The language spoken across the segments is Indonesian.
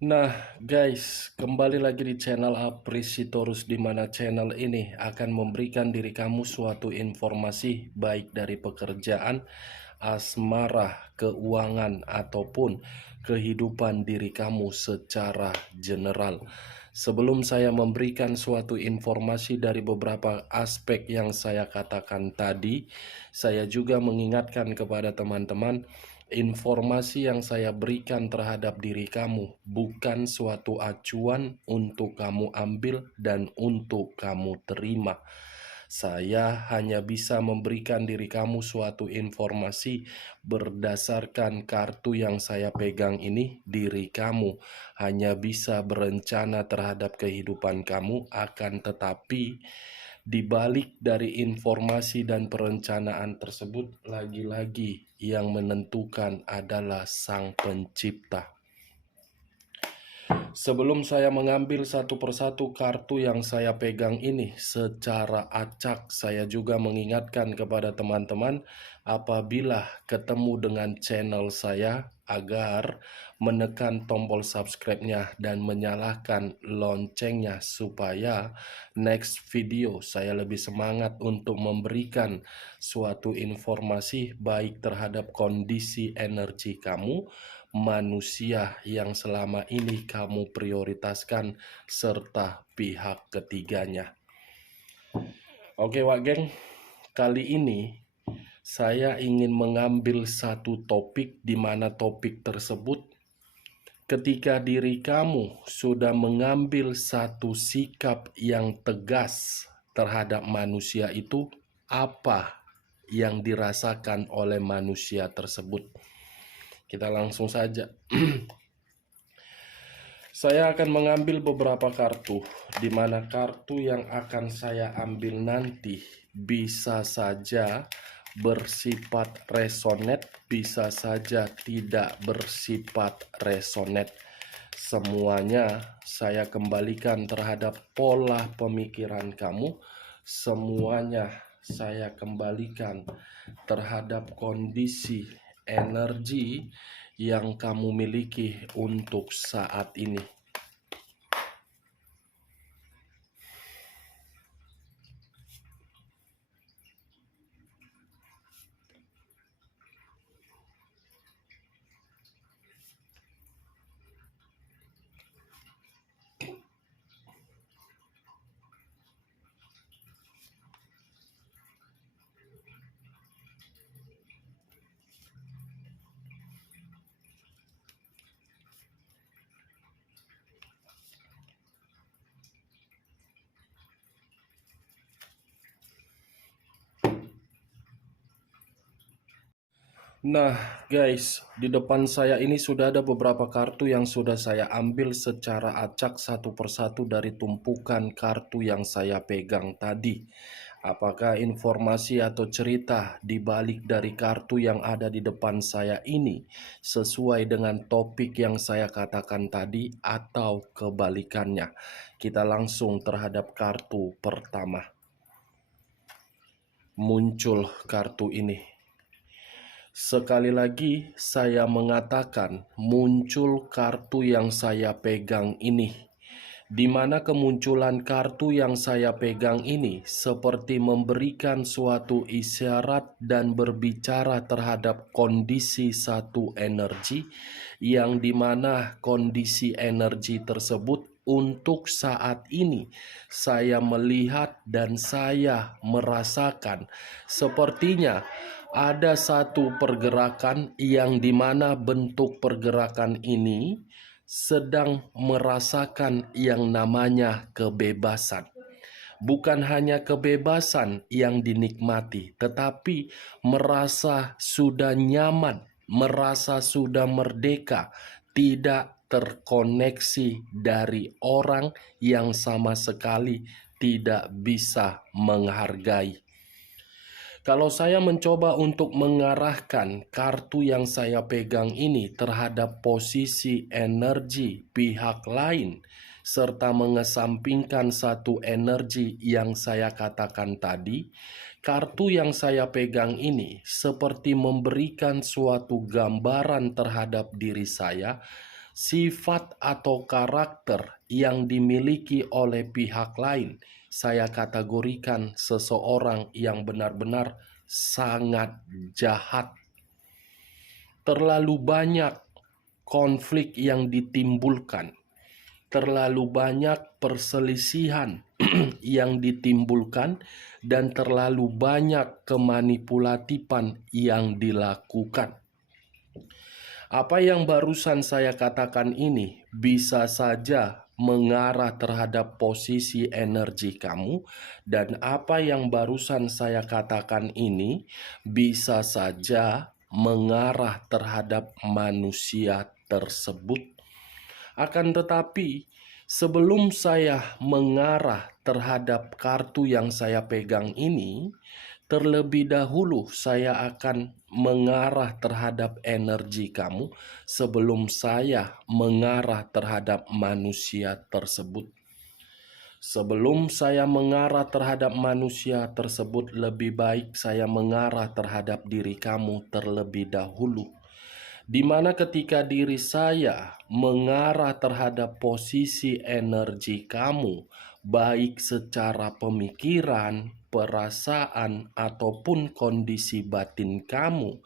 Nah, guys, kembali lagi di channel Aprisitorus, di mana channel ini akan memberikan diri kamu suatu informasi baik dari pekerjaan, asmara, keuangan, ataupun kehidupan diri kamu secara general. Sebelum saya memberikan suatu informasi dari beberapa aspek yang saya katakan tadi, saya juga mengingatkan kepada teman-teman, informasi yang saya berikan terhadap diri kamu bukan suatu acuan untuk kamu ambil dan untuk kamu terima. Saya hanya bisa memberikan diri kamu suatu informasi berdasarkan kartu yang saya pegang ini. Diri kamu hanya bisa berencana terhadap kehidupan kamu, akan tetapi di balik dari informasi dan perencanaan tersebut, lagi-lagi yang menentukan adalah Sang Pencipta. Sebelum saya mengambil satu persatu kartu yang saya pegang ini secara acak, saya juga mengingatkan kepada teman-teman apabila ketemu dengan channel saya agar menekan tombol subscribe-nya dan menyalakan loncengnya supaya next video saya lebih semangat untuk memberikan suatu informasi baik terhadap kondisi energi kamu, manusia yang selama ini kamu prioritaskan, serta pihak ketiganya. Oke Wak Geng, kali ini saya ingin mengambil satu topik di mana topik tersebut ketika diri kamu sudah mengambil satu sikap yang tegas terhadap manusia itu, apa yang dirasakan oleh manusia tersebut. Kita langsung saja. Saya akan mengambil beberapa kartu, di mana kartu yang akan saya ambil nanti bisa saja bersifat resonate, bisa saja tidak bersifat resonate. Semuanya saya kembalikan terhadap pola pemikiran kamu, semuanya saya kembalikan terhadap kondisi energi yang kamu miliki untuk saat ini. Nah guys, di depan saya ini sudah ada beberapa kartu yang sudah saya ambil secara acak satu persatu dari tumpukan kartu yang saya pegang tadi. Apakah informasi atau cerita di balik dari kartu yang ada di depan saya ini sesuai dengan topik yang saya katakan tadi atau kebalikannya? Kita langsung terhadap kartu pertama. Muncul kartu ini. Sekali lagi saya mengatakan muncul kartu yang saya pegang ini, di mana kemunculan kartu yang saya pegang ini seperti memberikan suatu isyarat dan berbicara terhadap kondisi satu energi, yang dimana kondisi energi tersebut untuk saat ini saya melihat dan saya merasakan sepertinya ada satu pergerakan yang dimana bentuk pergerakan ini sedang merasakan yang namanya kebebasan. Bukan hanya kebebasan yang dinikmati, tetapi merasa sudah nyaman, merasa sudah merdeka, tidak terkoneksi dari orang yang sama sekali tidak bisa menghargai. Kalau saya mencoba untuk mengarahkan kartu yang saya pegang ini terhadap posisi energi pihak lain, serta mengesampingkan satu energi yang saya katakan tadi, kartu yang saya pegang ini seperti memberikan suatu gambaran terhadap diri saya, sifat atau karakter yang dimiliki oleh pihak lain, saya kategorikan seseorang yang benar-benar sangat jahat. Terlalu banyak konflik yang ditimbulkan, terlalu banyak perselisihan yang ditimbulkan, dan terlalu banyak kemanipulatifan yang dilakukan. Apa yang barusan saya katakan ini bisa saja mengarah terhadap posisi energi kamu, dan apa yang barusan saya katakan ini bisa saja mengarah terhadap manusia tersebut. Akan tetapi, sebelum saya mengarah terhadap kartu yang saya pegang ini, terlebih dahulu saya akan mengarah terhadap energi kamu sebelum saya mengarah terhadap manusia tersebut. Sebelum saya mengarah terhadap manusia tersebut, lebih baik saya mengarah terhadap diri kamu terlebih dahulu. Di mana ketika diri saya mengarah terhadap posisi energi kamu, baik secara pemikiran, perasaan, ataupun kondisi batin kamu,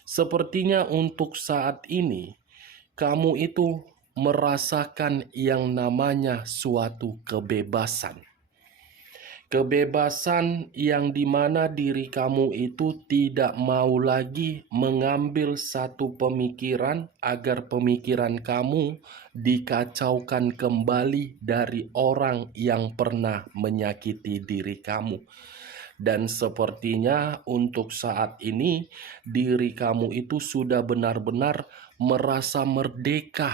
sepertinya untuk saat ini, kamu itu merasakan yang namanya suatu kebebasan. Kebebasan yang dimana diri kamu itu tidak mau lagi mengambil satu pemikiran agar pemikiran kamu dikacaukan kembali dari orang yang pernah menyakiti diri kamu. Dan sepertinya untuk saat ini diri kamu itu sudah benar-benar merasa merdeka.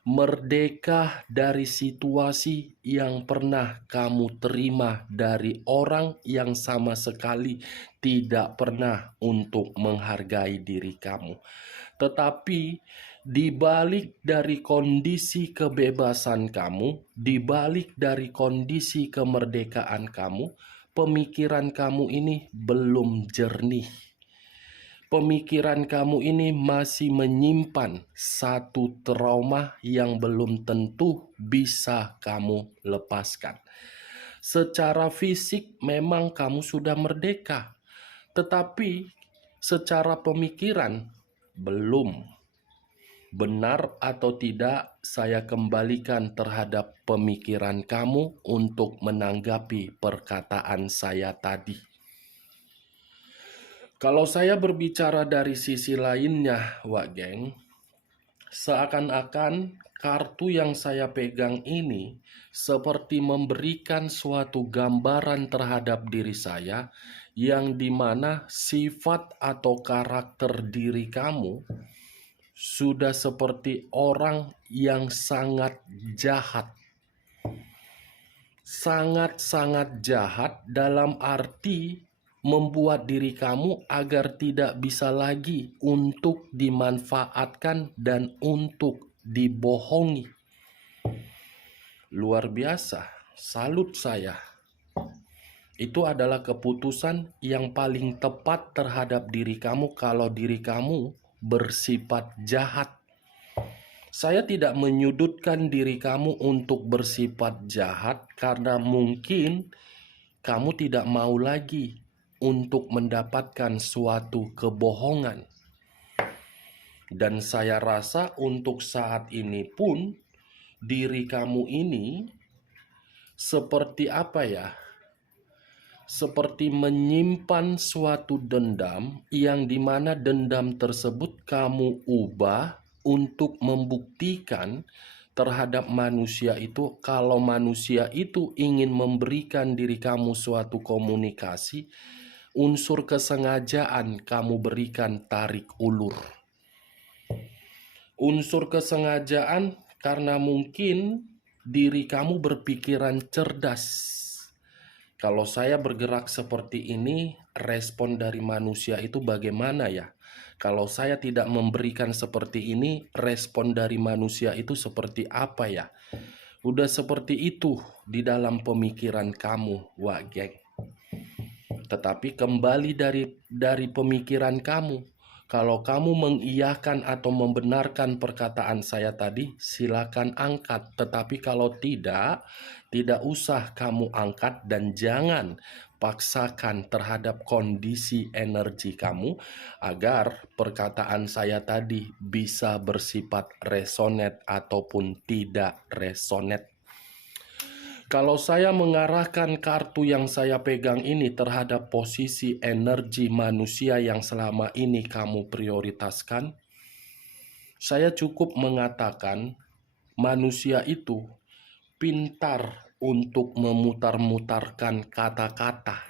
Merdeka dari situasi yang pernah kamu terima dari orang yang sama sekali tidak pernah untuk menghargai diri kamu. Tetapi di balik dari kondisi kebebasan kamu, di balik dari kondisi kemerdekaan kamu, pemikiran kamu ini belum jernih. Pemikiran kamu ini masih menyimpan satu trauma yang belum tentu bisa kamu lepaskan. Secara fisik memang kamu sudah merdeka, tetapi secara pemikiran belum. Benar atau tidak, saya kembalikan terhadap pemikiran kamu untuk menanggapi perkataan saya tadi. Kalau saya berbicara dari sisi lainnya, Wak Geng, seakan-akan kartu yang saya pegang ini seperti memberikan suatu gambaran terhadap diri saya, yang dimana sifat atau karakter diri kamu sudah seperti orang yang sangat jahat. Sangat-sangat jahat dalam arti membuat diri kamu agar tidak bisa lagi untuk dimanfaatkan dan untuk dibohongi. Luar biasa, salut saya. Itu adalah keputusan yang paling tepat terhadap diri kamu kalau diri kamu bersifat jahat. Saya tidak menyudutkan diri kamu untuk bersifat jahat karena mungkin kamu tidak mau lagi untuk mendapatkan suatu kebohongan. Dan saya rasa untuk saat ini pun diri kamu ini seperti apa ya? Seperti menyimpan suatu dendam yang dimana dendam tersebut kamu ubah untuk membuktikan terhadap manusia itu kalau manusia itu ingin memberikan diri kamu suatu komunikasi, unsur kesengajaan kamu berikan tarik ulur. Unsur kesengajaan karena mungkin diri kamu berpikiran cerdas. Kalau saya bergerak seperti ini, respon dari manusia itu bagaimana ya? Kalau saya tidak memberikan seperti ini, respon dari manusia itu seperti apa ya? Udah seperti itu di dalam pemikiran kamu, Wak Geng. Tetapi kembali dari pemikiran kamu, Kalau kamu mengiyakan atau membenarkan perkataan saya tadi, silakan angkat. Tetapi kalau tidak, tidak usah kamu angkat dan jangan paksakan terhadap kondisi energi kamu agar perkataan saya tadi bisa bersifat resonate ataupun tidak resonate. Kalau saya mengarahkan kartu yang saya pegang ini terhadap posisi energi manusia yang selama ini kamu prioritaskan, saya cukup mengatakan manusia itu pintar untuk memutar-mutarkan kata-kata,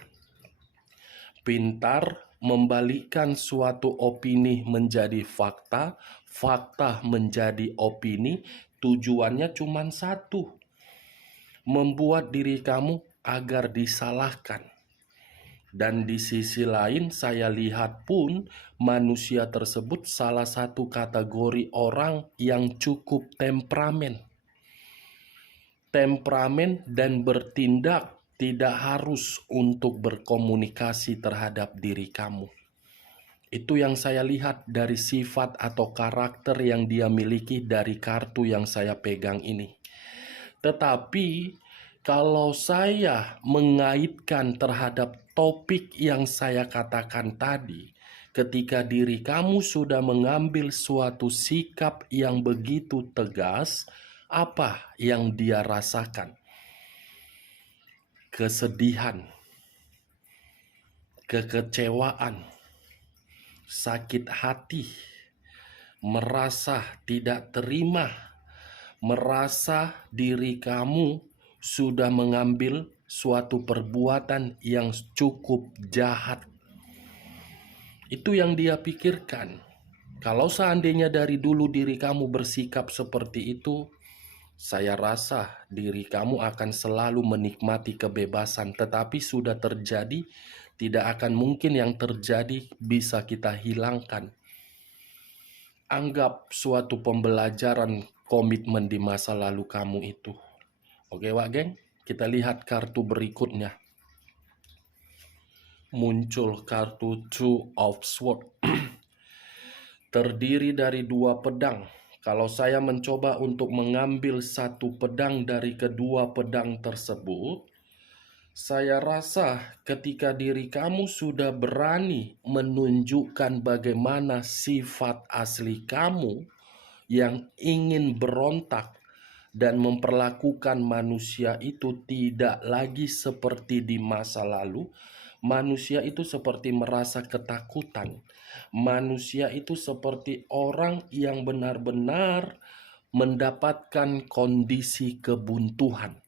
pintar membalikkan suatu opini menjadi fakta, fakta menjadi opini, tujuannya cuma satu, membuat diri kamu agar disalahkan. Dan di sisi lain saya lihat pun manusia tersebut salah satu kategori orang yang cukup temperamen. Temperamen dan bertindak tidak harus untuk berkomunikasi terhadap diri kamu. Itu yang saya lihat dari sifat atau karakter yang dia miliki dari kartu yang saya pegang ini. Tetapi kalau saya mengaitkan terhadap topik yang saya katakan tadi, ketika diri kamu sudah mengambil suatu sikap yang begitu tegas, apa yang dia rasakan? Kesedihan, kekecewaan, sakit hati, merasa tidak terima, merasa diri kamu sudah mengambil suatu perbuatan yang cukup jahat. Itu yang dia pikirkan. Kalau seandainya dari dulu diri kamu bersikap seperti itu, saya rasa diri kamu akan selalu menikmati kebebasan. Tetapi sudah terjadi, tidak akan mungkin yang terjadi bisa kita hilangkan. Anggap suatu pembelajaran komitmen di masa lalu kamu itu. Oke Wak geng, kita lihat kartu berikutnya. Muncul kartu Two of Swords. Terdiri dari dua pedang. Kalau saya mencoba untuk mengambil satu pedang dari kedua pedang tersebut, saya rasa ketika diri kamu sudah berani menunjukkan bagaimana sifat asli kamu yang ingin berontak dan memperlakukan manusia itu tidak lagi seperti di masa lalu. Manusia itu seperti merasa ketakutan. Manusia itu seperti orang yang benar-benar mendapatkan kondisi kebuntuan.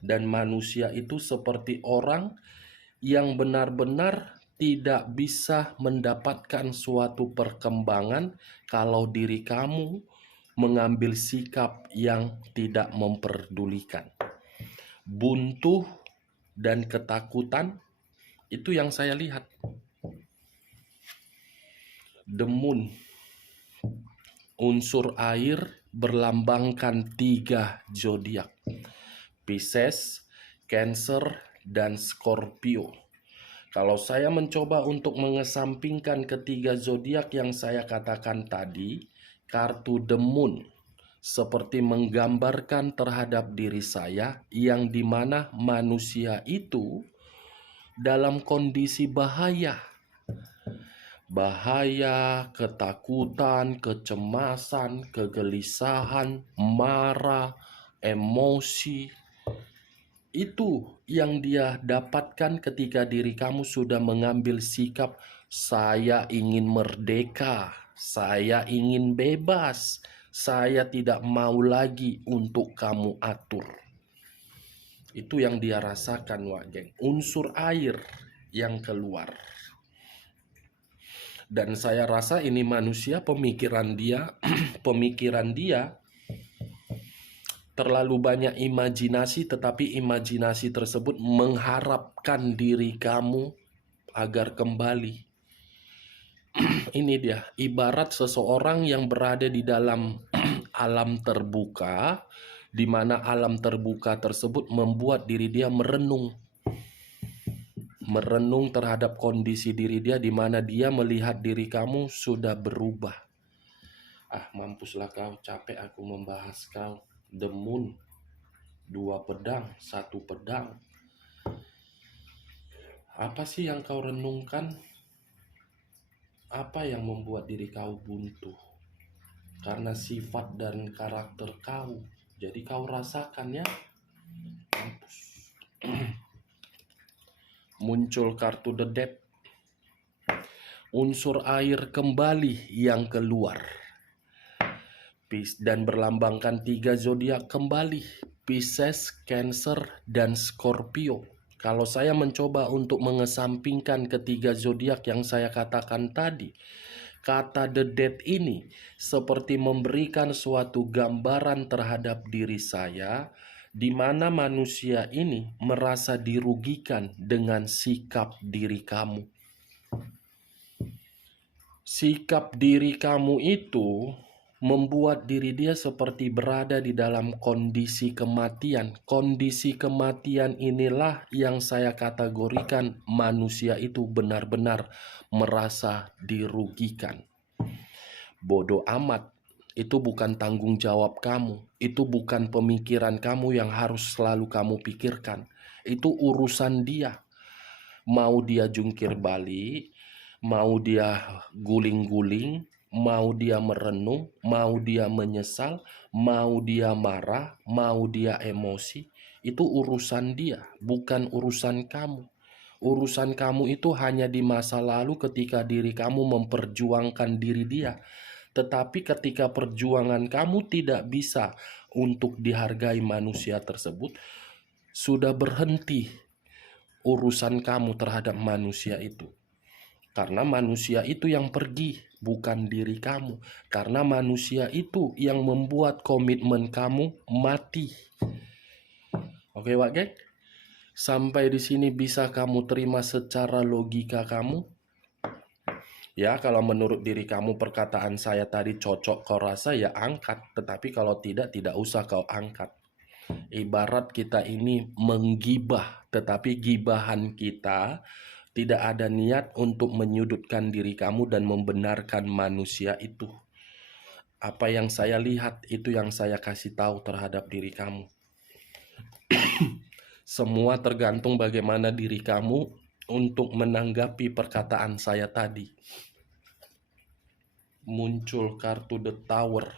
Dan manusia itu seperti orang yang benar-benar tidak bisa mendapatkan suatu perkembangan kalau diri kamu mengambil sikap yang tidak memperdulikan. Buntu dan ketakutan, itu yang saya lihat. The Moon, unsur air berlambangkan 3 zodiak. Pisces, Cancer, dan Scorpio. Kalau saya mencoba untuk mengesampingkan ketiga zodiak yang saya katakan tadi, kartu The Moon seperti menggambarkan terhadap diri saya yang dimana manusia itu dalam kondisi bahaya. Bahaya, ketakutan, kecemasan, kegelisahan, marah, emosi. Itu yang dia dapatkan ketika diri kamu sudah mengambil sikap, saya ingin merdeka, saya ingin bebas, saya tidak mau lagi untuk kamu atur. Itu yang dia rasakan, Wak geng. Unsur air yang keluar. Dan saya rasa ini manusia, pemikiran dia, pemikiran dia terlalu banyak imajinasi, tetapi imajinasi tersebut mengharapkan diri kamu agar kembali. Ini dia, ibarat seseorang yang berada di dalam alam terbuka, di mana alam terbuka tersebut membuat diri dia merenung. merenung terhadap kondisi diri dia di mana dia melihat diri kamu sudah berubah. Mampuslah kau, capek aku membahas kau. The Moon, 2 pedang, 1 pedang. Apa sih yang kau renungkan? Apa yang membuat diri kau buntu? Karena sifat dan karakter kau. Jadi kau rasakan ya. Mampus. Muncul kartu The Death. Unsur air kembali yang keluar. Dan berlambangkan 3 zodiak kembali. Pisces, Cancer, dan Scorpio. Kalau saya mencoba untuk mengesampingkan ketiga zodiak yang saya katakan tadi, kata The Death ini seperti memberikan suatu gambaran terhadap diri saya, di mana manusia ini merasa dirugikan dengan sikap diri kamu. Sikap diri kamu itu membuat diri dia seperti berada di dalam kondisi kematian. Kondisi kematian inilah yang saya kategorikan manusia itu benar-benar merasa dirugikan. Bodoh amat, itu bukan tanggung jawab kamu. Itu bukan pemikiran kamu yang harus selalu kamu pikirkan. Itu urusan dia. Mau dia jungkir balik, mau dia guling-guling, mau dia merenung, mau dia menyesal, mau dia marah, mau dia emosi, itu urusan dia, bukan urusan kamu. Urusan kamu itu hanya di masa lalu ketika diri kamu memperjuangkan diri dia. Tetapi ketika perjuangan kamu tidak bisa untuk dihargai manusia tersebut, sudah berhenti urusan kamu terhadap manusia itu. Karena manusia itu yang pergi, bukan diri kamu. Karena manusia itu yang membuat komitmen kamu mati. Oke, Wak Geng? Sampai di sini bisa kamu terima secara logika kamu? Ya, kalau menurut diri kamu perkataan saya tadi cocok kau rasa, ya angkat. Tetapi kalau tidak, tidak usah kau angkat. Ibarat kita ini menggibah, tetapi gibahan kita tidak ada niat untuk menyudutkan diri kamu dan membenarkan manusia itu. Apa yang saya lihat, itu yang saya kasih tahu terhadap diri kamu. Semua tergantung bagaimana diri kamu untuk menanggapi perkataan saya tadi. Muncul kartu The Tower.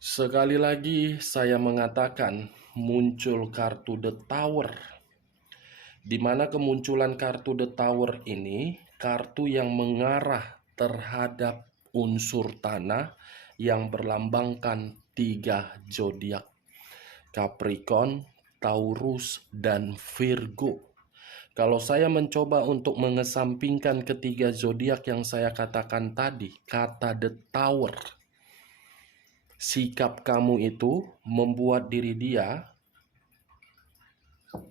Sekali lagi saya mengatakan muncul kartu The Tower. Di mana kemunculan kartu The Tower ini kartu yang mengarah terhadap unsur tanah yang berlambangkan 3 zodiak: Capricorn, Taurus, dan Virgo. Kalau saya mencoba untuk mengesampingkan ketiga zodiak yang saya katakan tadi, kata The Tower, sikap kamu itu membuat diri dia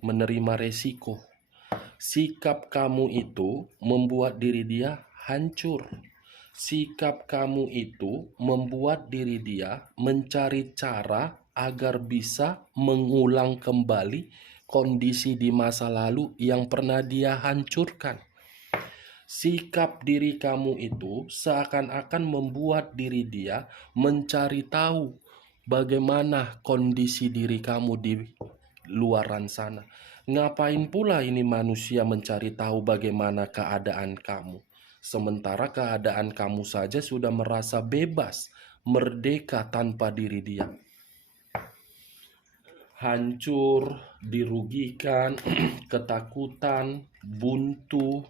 menerima resiko. Sikap kamu itu membuat diri dia hancur. Sikap kamu itu membuat diri dia mencari cara agar bisa mengulang kembali kondisi di masa lalu yang pernah dia hancurkan. Sikap diri kamu itu seakan-akan membuat diri dia mencari tahu bagaimana kondisi diri kamu di luaran sana. Ngapain pula ini manusia mencari tahu bagaimana keadaan kamu, sementara keadaan kamu saja sudah merasa bebas, merdeka tanpa diri dia. Hancur, dirugikan, ketakutan, buntu.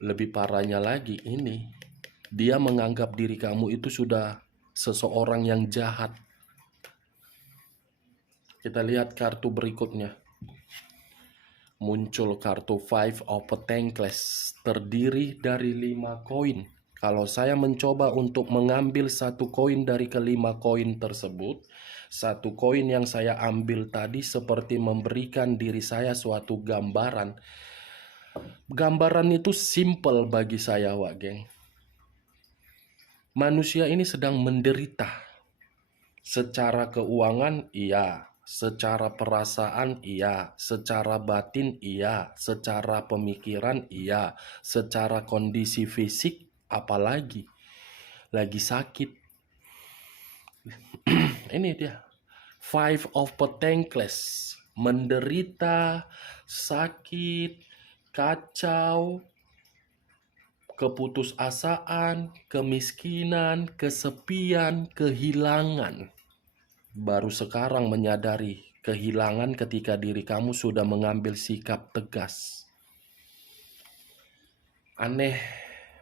Lebih parahnya lagi ini, dia menganggap diri kamu itu sudah seseorang yang jahat. Kita lihat kartu berikutnya. Muncul kartu Five of Pentacles, terdiri dari 5 koin. Kalau saya mencoba untuk mengambil 1 koin dari ke-5 koin tersebut, 1 koin yang saya ambil tadi seperti memberikan diri saya suatu gambaran. Gambaran itu simple bagi saya, Wak Geng. Manusia ini sedang menderita. Secara keuangan, iya. secara perasaan iya, secara batin iya, secara pemikiran iya, secara kondisi fisik apalagi lagi sakit. Ini dia Five of Pentacles, menderita, sakit, kacau, keputusasaan, kemiskinan, kesepian, kehilangan. Baru sekarang menyadari kehilangan ketika diri kamu sudah mengambil sikap tegas. Aneh,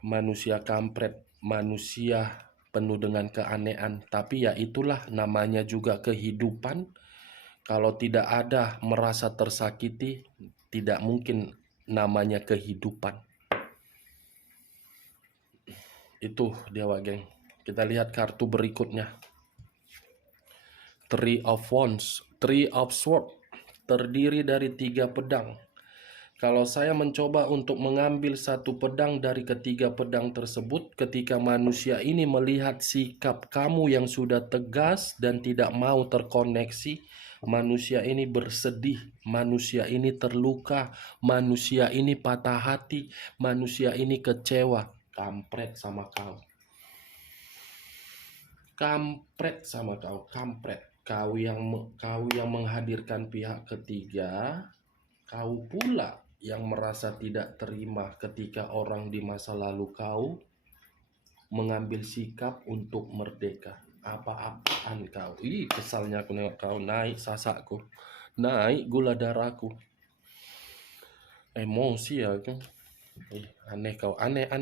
manusia kampret, manusia penuh dengan keanehan. Tapi ya itulah namanya juga kehidupan. Kalau tidak ada merasa tersakiti, tidak mungkin namanya kehidupan. Itu dia, Wak Geng. Kita lihat kartu berikutnya. Three of Wands, Three of Swords, terdiri dari 3 pedang. Kalau saya mencoba untuk mengambil satu pedang dari ketiga pedang tersebut, ketika manusia ini melihat sikap kamu yang sudah tegas dan tidak mau terkoneksi, manusia ini bersedih, manusia ini terluka, manusia ini patah hati, manusia ini kecewa. Kampret sama kau. Kampret sama kau, kampret. Kau yang menghadirkan pihak ketiga, kau pula yang merasa tidak terima ketika orang di masa lalu kau mengambil sikap untuk merdeka. Apa-apaan kau? Ih, kesalnya aku nengok kau. Naik sasakku, naik gula darahku, emosi ya kan. Ih, aneh kau, aneh kau,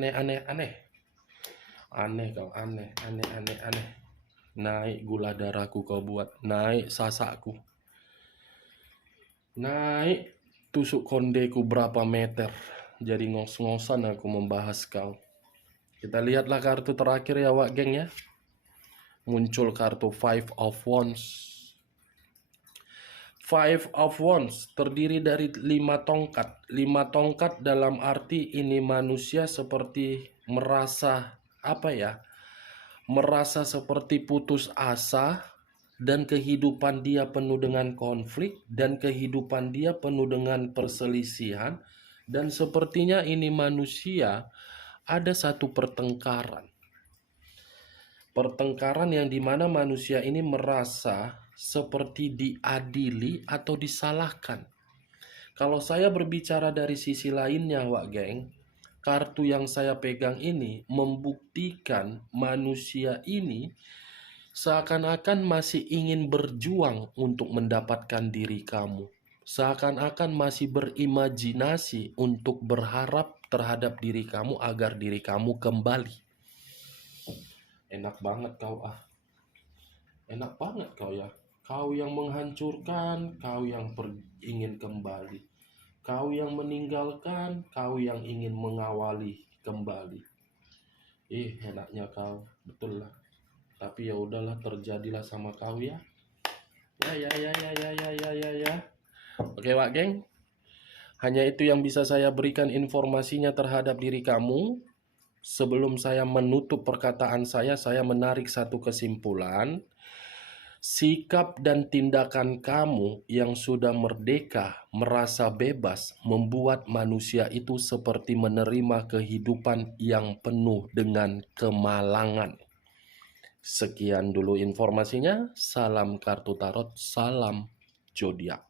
aneh. Naik gula darahku kau buat, naik sasakku, naik tusuk kondeku berapa meter. Jadi ngos-ngosan aku membahas kau. Kita lihatlah kartu terakhir ya, Wak Geng ya. Muncul kartu Five of Wands. Five of Wands terdiri dari 5 tongkat. 5 tongkat dalam arti ini manusia seperti merasa merasa seperti putus asa, dan kehidupan dia penuh dengan konflik, dan kehidupan dia penuh dengan perselisihan, dan sepertinya ini manusia ada satu pertengkaran yang dimana manusia ini merasa seperti diadili atau disalahkan. Kalau saya berbicara dari sisi lainnya, Wak Geng, kartu yang saya pegang ini membuktikan manusia ini seakan-akan masih ingin berjuang untuk mendapatkan diri kamu. Seakan-akan masih berimajinasi untuk berharap terhadap diri kamu agar diri kamu kembali. Enak banget kau enak banget kau ya. Kau yang menghancurkan, kau yang ingin kembali. Kau yang meninggalkan, kau yang ingin mengawali kembali. Enaknya kau, betul lah. Tapi ya udahlah, terjadilah sama kau ya. Ya. Oke, Wak Geng. Hanya itu yang bisa saya berikan informasinya terhadap diri kamu. Sebelum saya menutup perkataan saya menarik satu kesimpulan. Sikap dan tindakan kamu yang sudah merdeka, merasa bebas, membuat manusia itu seperti menerima kehidupan yang penuh dengan kemalangan. Sekian dulu informasinya. Salam kartu tarot, salam zodiak.